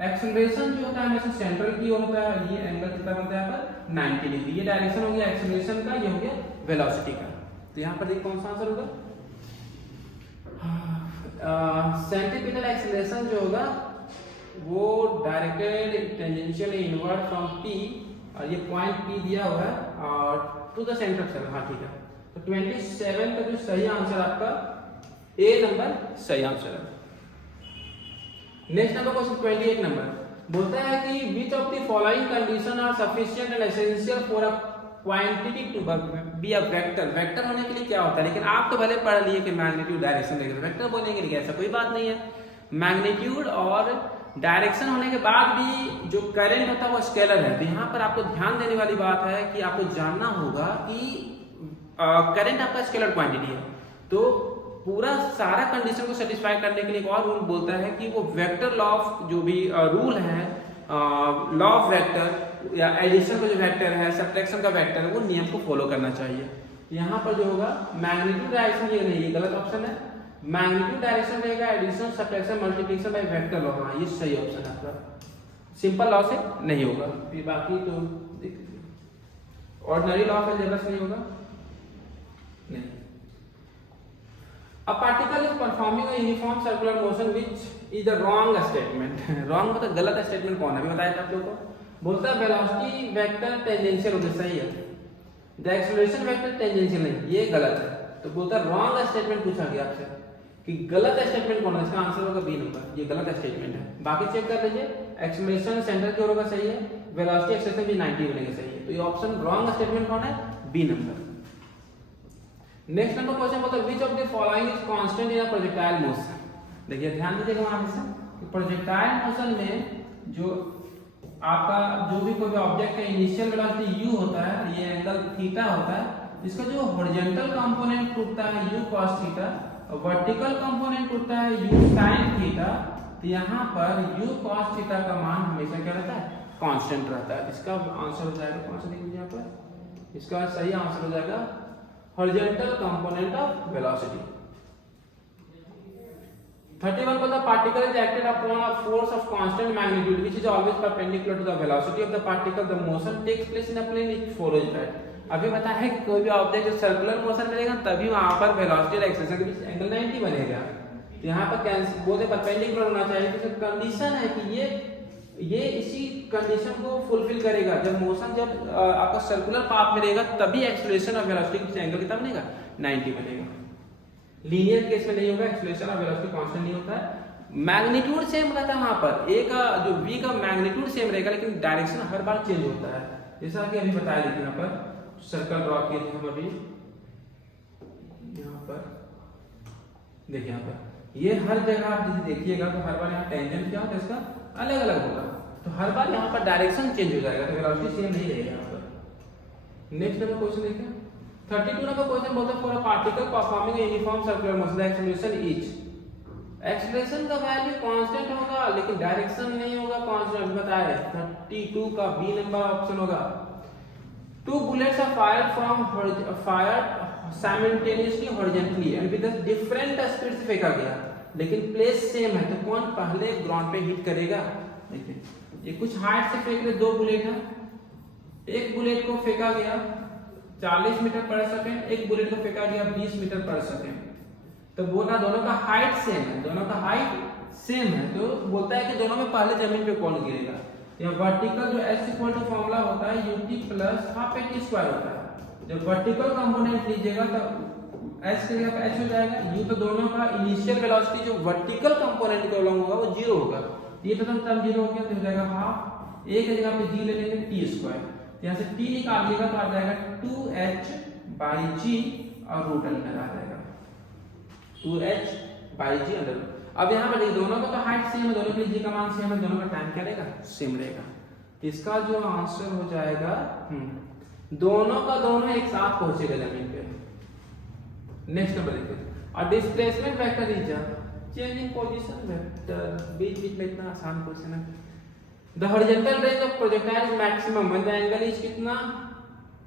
एक्सेलरेशन जो होता है हमेशा सेंट्रल की ओर होता है। ये एंगल कितना बनता है यहाँ पर 90 डिग्री। ये डायरेक्शन हो गया एक्सेलरेशन का, ये हो गया वेलोसिटी का। तो यहाँ पर देखिए कौन सा आंसर होगा, सेंट्रीपिटल एक्सेलरेशन जो होगा वो directed tangential inward from p, और ये पॉइंट p दिया हुआ है और to the centre of circle. हाँ ठीक है, तो 27 का जो सही आंसर आपका ए नंबर सही आंसर है। नेक्स्ट नंबर क्वेश्चन 28 नंबर बोलता है कि which of the following condition are sufficient and essential for a quantity to be a vector. Vector होने के लिए क्या होता है, लेकिन आप तो भले पढ़ लिए कि मैग्नीट्यूड डायरेक्शन वगैरह, वेक्टर बोलने के लिए ऐसा कोई बात नहीं है। मैग्नीट्यूड और डायरेक्शन होने के बाद भी जो करंट होता है वो स्केलर है। तो यहाँ पर आपको ध्यान देने वाली बात है कि आपको जानना होगा कि करंट आपका स्केलर क्वांटिटी है। तो पूरा सारा कंडीशन को सेटिस्फाई करने के लिए एक और रूल बोलता है कि वो वेक्टर लॉ ऑफ जो भी रूल है, लॉ ऑफ वेक्टर या एडिशन का जो वेक्टर है, सब्ट्रैक्शन का वेक्टर है, वो नियम को फॉलो करना चाहिए। यहाँ पर जो होगा मैग्नीट्यूड डायरेक्शन ये नहीं, ये गलत ऑप्शन है। मैग्नीट्यूड डायरेक्शन रहेगा addition subtraction multiplication by vector law. हाँ ये सही ऑप्शन है आपका, सिंपल लॉ से नहीं होगा। फिर बाकी तो ऑर्डिनरी लॉ ऑफ अलजेब्रा से नहीं होगा, नहीं। A particle is performing a uniform circular motion which is the wrong statement। wrong मतलब गलत स्टेटमेंट कौन है, अभी बताया था आप लोगों को। बोलता है वेलोसिटी वेक्टर टेंजेंशियल होगा, सही है। द एक्सेलरेशन वेक्टर टेंजेंशियल नहीं, ये गलत है। तो बोलता है रॉन्ग स्टेटमेंट पूछा गया आपसे कि गलत स्टेटमेंट कौन है, इसका आंसर होगा बी नंबर, ये गलत स्टेटमेंट है। बाकी चेक कर लीजिए, एक्सेलरेशन सेंटर की ओर होगा सही है, वेलोसिटी एक्सेलरेशन भी 90 बनेगा सही है। तो ये ऑप्शन रॉन्ग स्टेटमेंट कौन है, B number. Next number question बोलता है which of the following is constant in a projectile motion. देखिए ध्यान दीजिएगा वहां से कि प्रोजेक्टाइल मोशन में जो आपका जो भी कोई ऑब्जेक्ट का इनिशियल वेलोसिटी u होता है, ये एंगल थीटा होता है, इसका जो हॉरिजॉन्टल कंपोनेंट टूटता है u cos थीटा और वर्टिकल कंपोनेंट टूटता है u sin थीटा, तो यहाँ पर u cos थीटा का मान हमेशा क्या रहता है, कांस्टेंट रहता है। इसका आंसर हो जाएगा कौन सा, देखिए यहाँ पर इसका सही आंसर हो जाएगा हॉरिजॉन्टल कंपोनेंट ऑफ वेलोसिटी। 31 पर the particle is acted upon a force of constant magnitude which is always perpendicular to the velocity of the particle. The motion takes place in a plane which follows that. अभी बता है कि कोई भी object जो circular motion करेगा तभी वहां पर वेलोसिटी और एक्सेलरेशन के बीच एंगल 90 बनेगा। तो यहाँ पर बोलते परपेंडिकुलर होना चाहिए, क्योंकि कंडीशन है कि ये इसी कंडीशन को फुलफिल करेगा। जब मोशन जब आपका सर्कुलर पाथ में रहेगा तभी एक्सेलरेशन और वेलोसिटी के बीच एंगल कितना बनेगा, 90 बनेगा। लीनियर केस में नहीं होगा, एक्सेलरेशन और वेलोसिटी कांस्टेंट नहीं होता है। मैग्नीट्यूड सेम रहता है वहां पर, ए का जो v का मैग्नीट्यूड सेम रहेगा लेकिन डायरेक्शन हर बार चेंज होता है। जैसा कि अभी बताया देखिए यहाँ पर सर्कल ड्रॉ किए थे हम अभी, यहाँ पर देखिए यहाँ पर ये हर जगह आप यदि देखिएगा तो हर बार यहाँ टेंजेंट क्या होगा इसका अलग अलग होगा, तो हर बार यहाँ पर डायरेक्शन चेंज हो जाएगा, तो वेलोसिटी सेम नहीं रहेगा यहाँ पर। नेक्स्ट नंबर क्वेश्चन देखिए 32 नंबर क्वेश्चन बोलता है for a particle performing a uniform circular motion the acceleration is, acceleration का वैल्यू कांस्टेंट होगा लेकिन डायरेक्शन नहीं होगा कांस्टेंट, बताया 32 का बी नंबर ऑप्शन होगा। Two bullets are fired simultaneously horizontally and with different speed से फेंका गया लेकिन प्लेस सेम है, तो कौन पहले ग्राउंड पे हिट करेगा। देखिए ये कुछ हाइट से फेंक रहे, दो बुलेट है, एक बुलेट को फेंका गया 40 मीटर पर सेकंड, एक बुलेट को फेंका गया 20 मीटर पर सेकंड, तो बोला दोनों का हाइट सेम है, दोनों का हाइट सेम है, तो बोलता है कि दोनों में पहले जमीन पे कौन गिरेगा। या वर्टिकल जो h इक्वल टू फॉर्मूला होता है ut plus half at square होता है। जब वर्टिकल कंपोनेंट लीजिएगा तो h के जगह h हो जाएगा, u तो दोनों का इनिशियल वेलोसिटी जो वर्टिकल कंपोनेंट के अलॉन्ग होगा वो 0 होगा, ये तो टर्म 0 हो गया, तो हो जाएगा हाफ, a के जगह पे g ले लेंगे t स्क्वायर, यहाँ से t निकालिएगा तो आ जाएगा 2h बाई g और रूट अंडर आ जाएगा 2h बाई g अंडर। अब यहाँ पर दोनों का तो हाइट सेम है, दोनों के g का मान सेम है, दोनों का टाइम क्या रहेगा, सेम रहेगा। इसका जो आंसर हो जाएगा दोनों का दोनों एक साथ पहुंचेगा जमीन पे। नेक्स्ट नंबर देखिए और displacement vector is changing position vector, बीच बीच में इतना आसान क्वेश्चन है। The horizontal range of projectile is maximum when the angle is कितना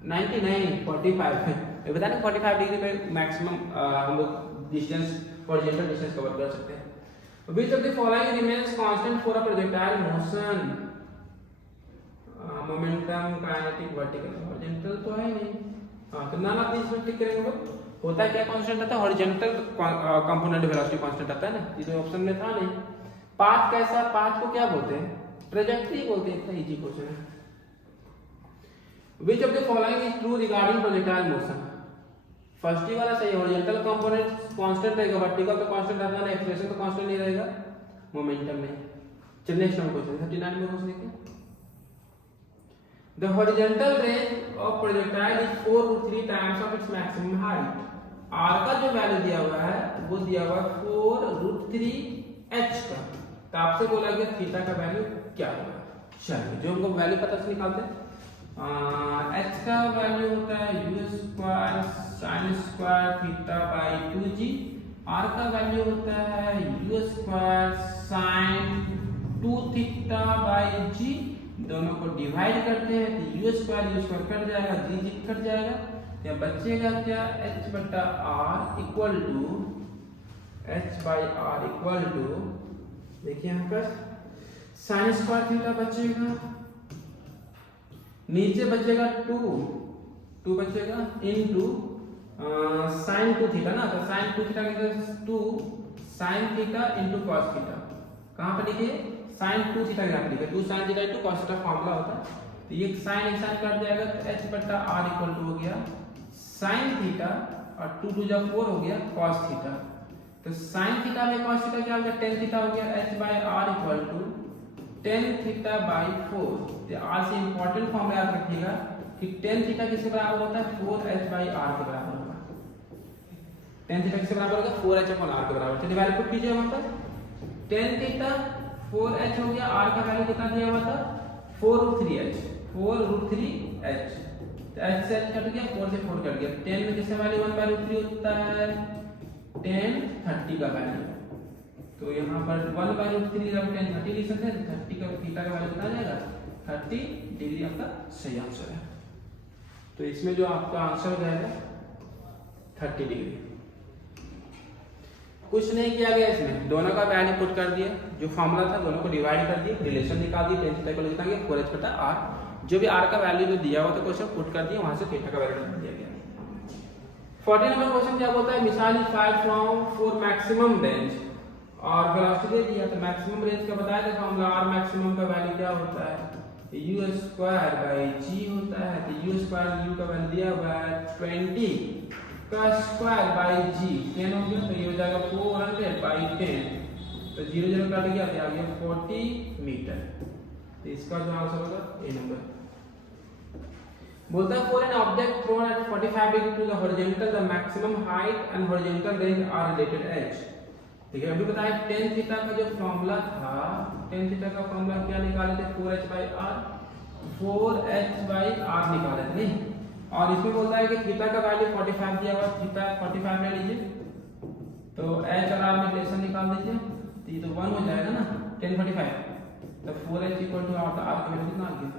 99 45 है, ये बता दें 45 डिग्री पे मैक्सिमम हम लोग डिस्टेंस हॉरिजॉन्टल डिस्टेंस कवर कर सकते हैं। Which of the following remains constant for a projectile motion? Momentum, kinetic, vertical, horizontal तो है नहीं, तो none of these में टिक करेंगे। होता है क्या कांस्टेंट रहता है, हॉरिजॉन्टल कंपोनेंट वेलोसिटी कांस्टेंट आता है ना, ये तो ऑप्शन में था नहीं। पाथ कैसा, पाथ को क्या बोलते हैं, ट्रैजेक्टरी बोलते हैं, इतना इजी क्वेश्चन है। Which of the following is true regarding projectile motion? First ही वाला सही, हॉरिजॉन्टल कंपोनेंट कांस्टेंट रहेगा, वर्टिकल तो कांस्टेंट रहता है, एक्सेलरेशन तो कांस्टेंट नहीं रहेगा, मोमेंटम नहीं। चलिए नेक्स्ट नंबर क्वेश्चन 39 में क्वेश्चन देखिए। The horizontal range of projectile is 4√3 times of its maximum height. R का जो वैल्यू दिया हुआ है वो दिया हुआ है 4√3 h का, तो आपसे बोला गया थीटा का वैल्यू क्या होगा। चलिए जो हमको वैल्यू पता से निकालते हैं। h का वैल्यू होता है u square sin square theta by 2g, r का वैल्यू होता है u square sin 2 theta by g, दोनों को डिवाइड करते हैं तो u स्क्वायर कट जाएगा, g कट जाएगा, या बचेगा क्या h बटा r equal to h by r equal to, देखिए यहाँ पर sin स्क्वायर थीटा बचेगा, नीचे बचेगा 2 बचेगा इनटू sin 2 थीटा ना, तो sin 2 थीटा का 2 sin theta into cos theta, कहां पर लिखिए sin 2 थीटा यहाँ पर लिखिए 2 sin theta into cos theta formula होता है, तो ये sin एक साइन कट जाएगा तो h बटा r इक्वल टू हो गया sin थीटा और 2 2 जा 4 हो गया cos थीटा, तो sin थीटा में cos थीटा क्या हो गया tan थीटा हो गया, h by r equal to tan theta by 4। r से इंपॉर्टेंट फॉर्मूला याद रखिएगा कि tan थीटा किसके बराबर होता है 4h बाई r के बराबर होगा, tan थीटा किसके बराबर होगा 4h अपॉन r के बराबर। चलिए वैल्यू पुट कीजिए वहां पर tan थीटा 4h हो गया, r का वैल्यू कितना दिया हुआ था 4√3h, 4√3h, तो h से h कट गया, 4 से 4 कट गया, 10 में किसका वैल्यू 1/√3 होता है 10 30 का वैल्यू, तो यहाँ पर 1/√3 जब 10 30 लिख सकते हैं, 30 का थीटा का वैल्यू कितना आ जाएगा 30 डिग्री आपका सही आंसर है। तो इसमें जो आपका आंसर हो जाएगा 30 डिग्री। कुछ नहीं किया गया इसमें, दोनों का वैल्यू पुट कर दिए, जो फॉर्मूला था दोनों को डिवाइड कर दिए, रिलेशन निकाल दिए, tan थीटा को लिखना गया 4h बटा r, जो भी r का वैल्यू जो दिया हुआ था क्वेश्चन पुट कर दिए, वहां से थीटा का वैल्यू दिया गया। 40 नंबर क्वेश्चन क्या बोलता है, मिसाल is find from for maximum range और वेलोसिटी दे दिया, तो मैक्सिमम रेंज का बताया था फॉर्मूला, r मैक्सिमम का वैल्यू क्या होता है u² होता है, तो u² का वैल्यू दिया हुआ है 20 का स्क्वायर बाई g, 10 हो गया, तो ये हो जाएगा 400 बाई 10, तो 0 0 काट गया, तो आ गया 40 मीटर, तो इसका जो आंसर होगा ए नंबर। बोलता है for an object thrown at 45 degree to the horizontal the maximum height and horizontal range are related h। देखिए अभी बताया tan थीटा का जो फॉर्मूला था, tan थीटा का फॉर्मूला क्या निकाले थे 4h/r निकाले थे नहीं, और इसमें बोलता है कि थीटा का वैल्यू 45 दिया हुआ, थीटा 45 ले लीजिए, तो h और r में रिलेशन निकाल दीजिए, तो ये तो 1 हो जाएगा ना tan 45, तो 4h इक्वल टू r, तो r का वैल्यू कितना आ गया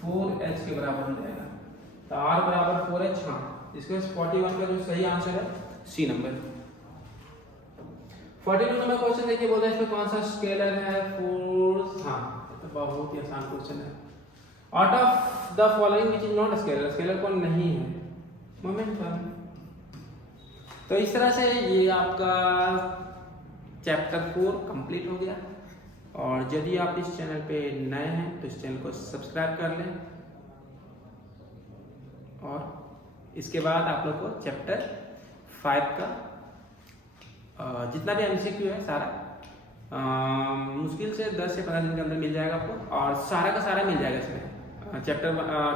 4h के बराबर हो जाएगा, तो r बराबर 4h। हाँ, इसके 41 का जो सही आंसर है सी नंबर। 42 नंबर क्वेश्चन देखिए, बोलते हैं इसमें कौन सा स्केलर है फोर्स। हाँ, तो बहुत ही आसान क्वेश्चन है। Out of the following which is not scalar, scalar कौन नहीं है मोमेंटम। तो इस तरह से ये आपका चैप्टर 4 कंप्लीट हो गया, और यदि आप इस चैनल पे नए हैं तो इस चैनल को सब्सक्राइब कर लें, और इसके बाद आप लोग को चैप्टर 5 का जितना भी एमसीक्यू है सारा मुश्किल से 10 से 15 दिन के अंदर मिल जाएगा आपको, और सारा का सारा मिल जाएगा इसमें, चैप्टर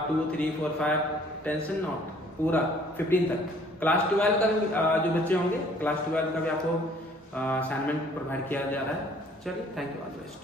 2 3 4 5 टेंशन नॉट, पूरा 15 तक। क्लास 12 का जो बच्चे होंगे, क्लास 12 का भी आपको असाइनमेंट प्रोवाइड किया जा रहा है। चलिए, thank you, all the best.